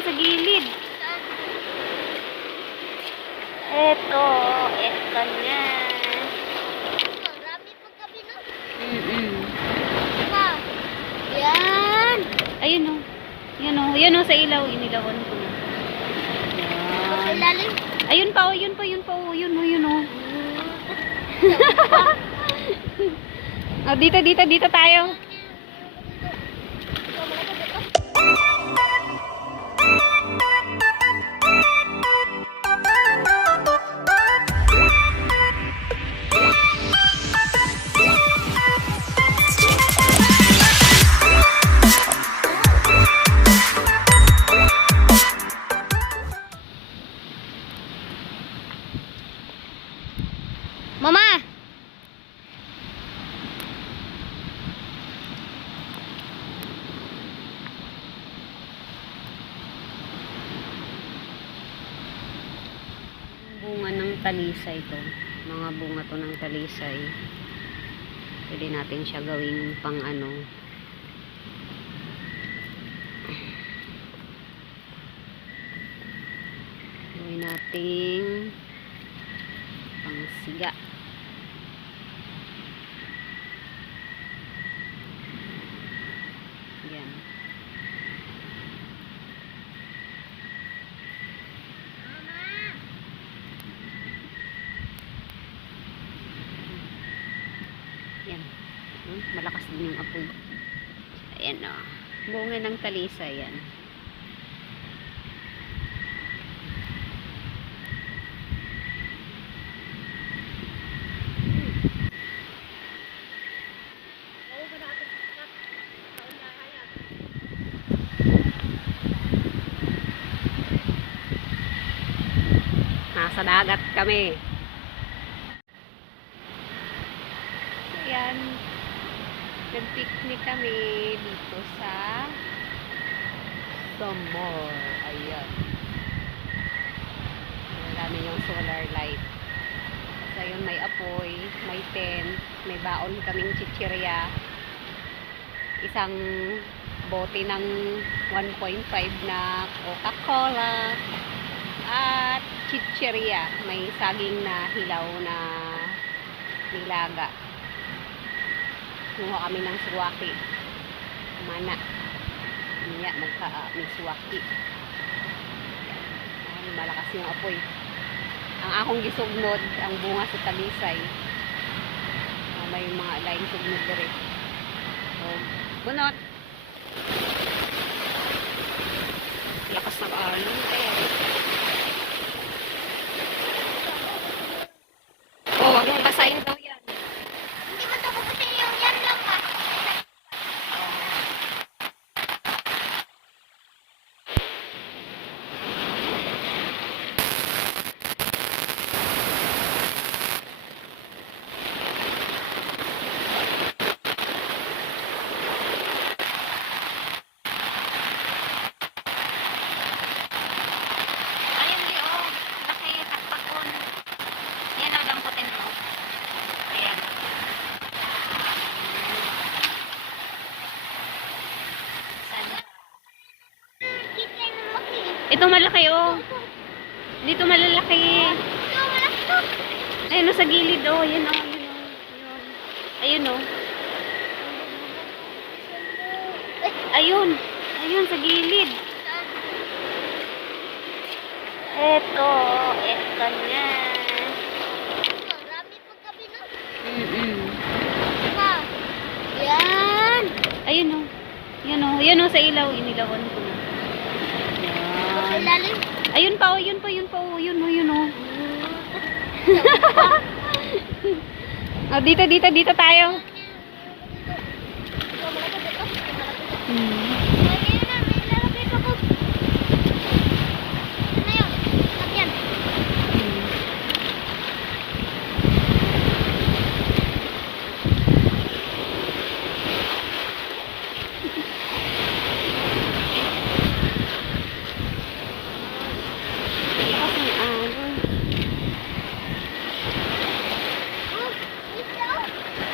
Ayun, sa gilid. Eto na. Marami pang gabi no? Pa. Yan. Ayun o. Yan o sa ilaw. Inilawan ko na. Sa Yan. ilalim. Ayun pa o, yun o. Yun o. Oh, dito tayo. Mama! Bunga ng talisay to. Mga bunga to ng talisay. Pwede natin siya gawing pang ano. Gawin nating pang siga. Yan. Yan. Malakas din yung apoy. Ayan o. Bunga ng talisay yan. Nasa dagat kami. Ayan. Nag-picnic kami dito sa Samar. Ayan. Wala na yung solar light. So yun, may apoy, may tent, may baon kaming chichirya. Isang bote ng 1.5 na Coca-Cola. At chichirya. May saging na hilaw na nilaga. Kumuha kami ng suwaki. Mana. Niya, may suwaki. Ay, malakas yung apoy. Ang akong gisugnod, ang bunga sa talisay. May mga laing sugnod dire. So, bunot. Lakas ng alon. Oh, wag mong basahin daw yan. Hindi mo ito pupusin yung yan lang ha. Ayun di oh. Laki takpakon. Yan ang damputin mo. Ayan. Sana. Kita yung malaki. Ito malaki oh. Dito malalaki. Ito, malaki to. Ayun oh, sa gilid oh. Yan oh. Ayun oh. Ayun. Ayun sa gilid. Eto na. Marami pang gabi no? Pa. Pa. Yan. Ayun oh. Yan oh sa ilaw. Inilawan ko na. Sa Yan. ilalim. Ayun pa oh. Yun oh. Yun oh. Oh, dito tayo. Ayun na, may lalagay ka po. Ano na yun? Lagyan.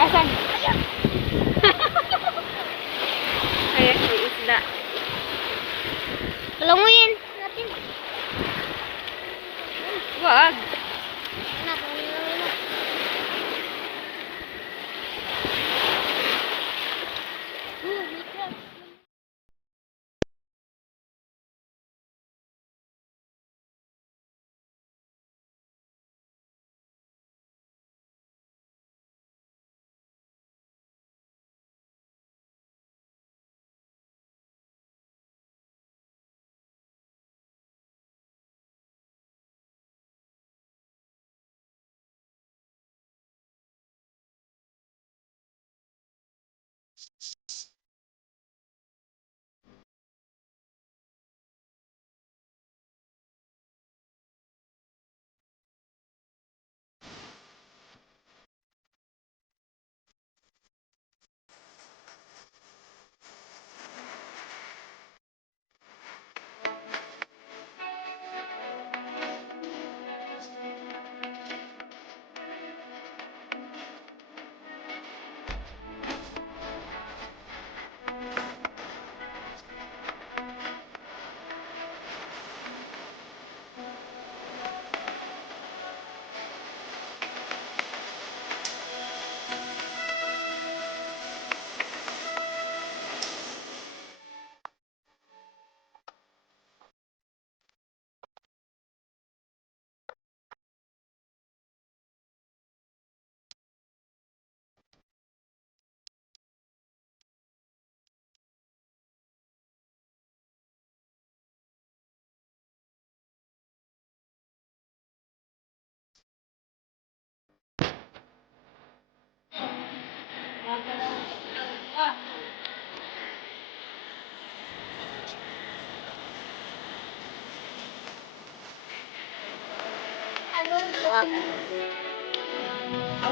Asan?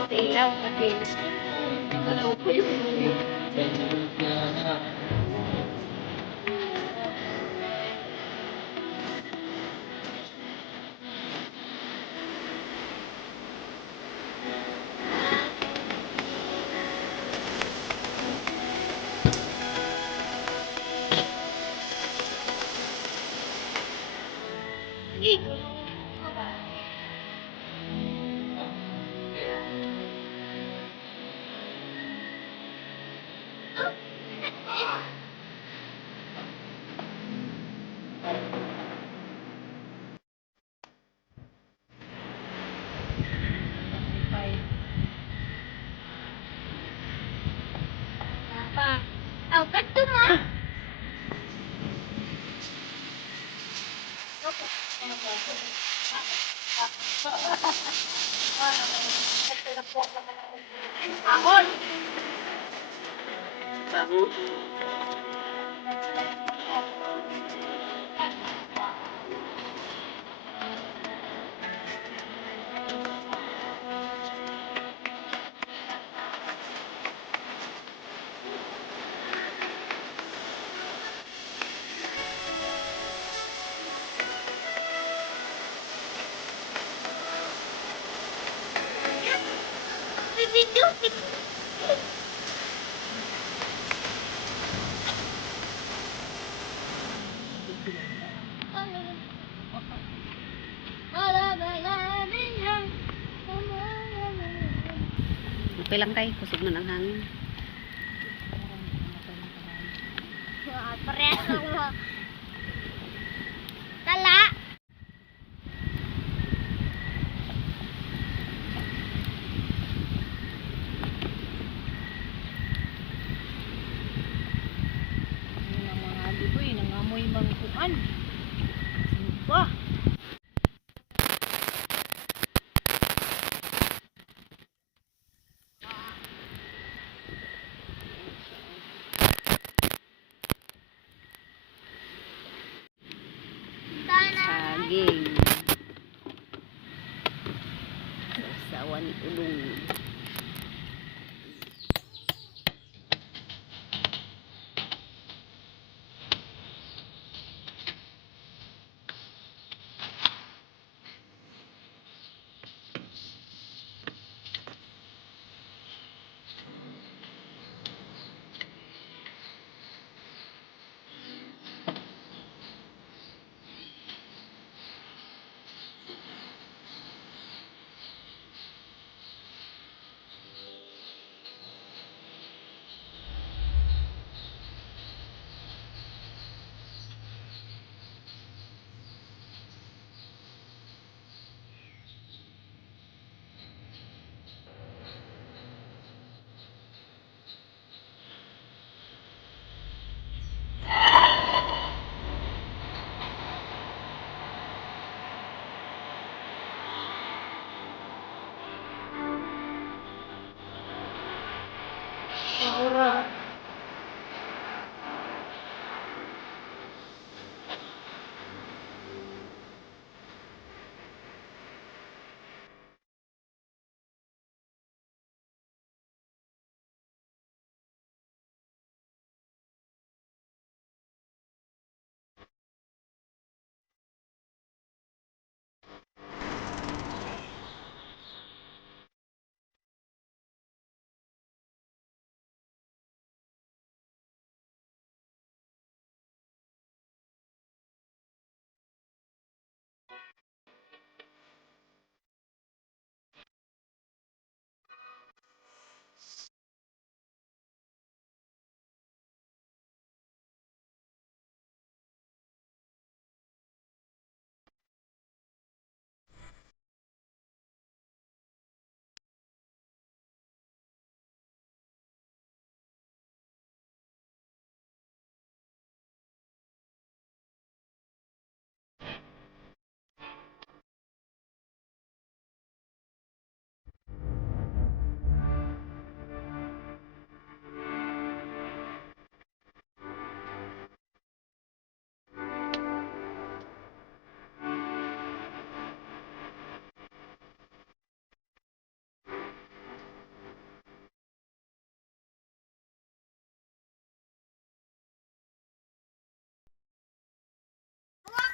Okay lang, okay. Aw, kadto mo. Video. Okay lang kay, kusog man ang hangin. Parehas lang mo. Tala. Ang mga aliboy, nangamoy mangkuan. Wah! Saging. Sawan ulong.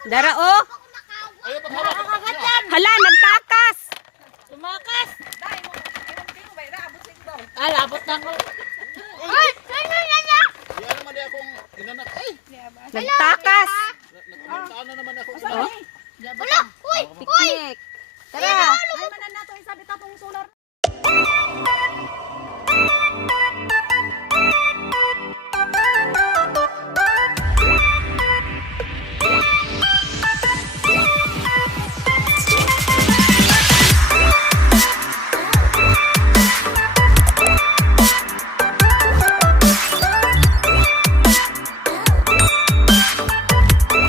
Dara oh. Ayaw maghawak. Hala, nagtakas. Tumakas! Ay, abot na ako. Ay! Yan naman din akong inanak. Ay, Nagtakas. nagkaano naman ako. Oh, Wala! Uy! piknik. Tara. Ay, manan na to, isabi tapong solar.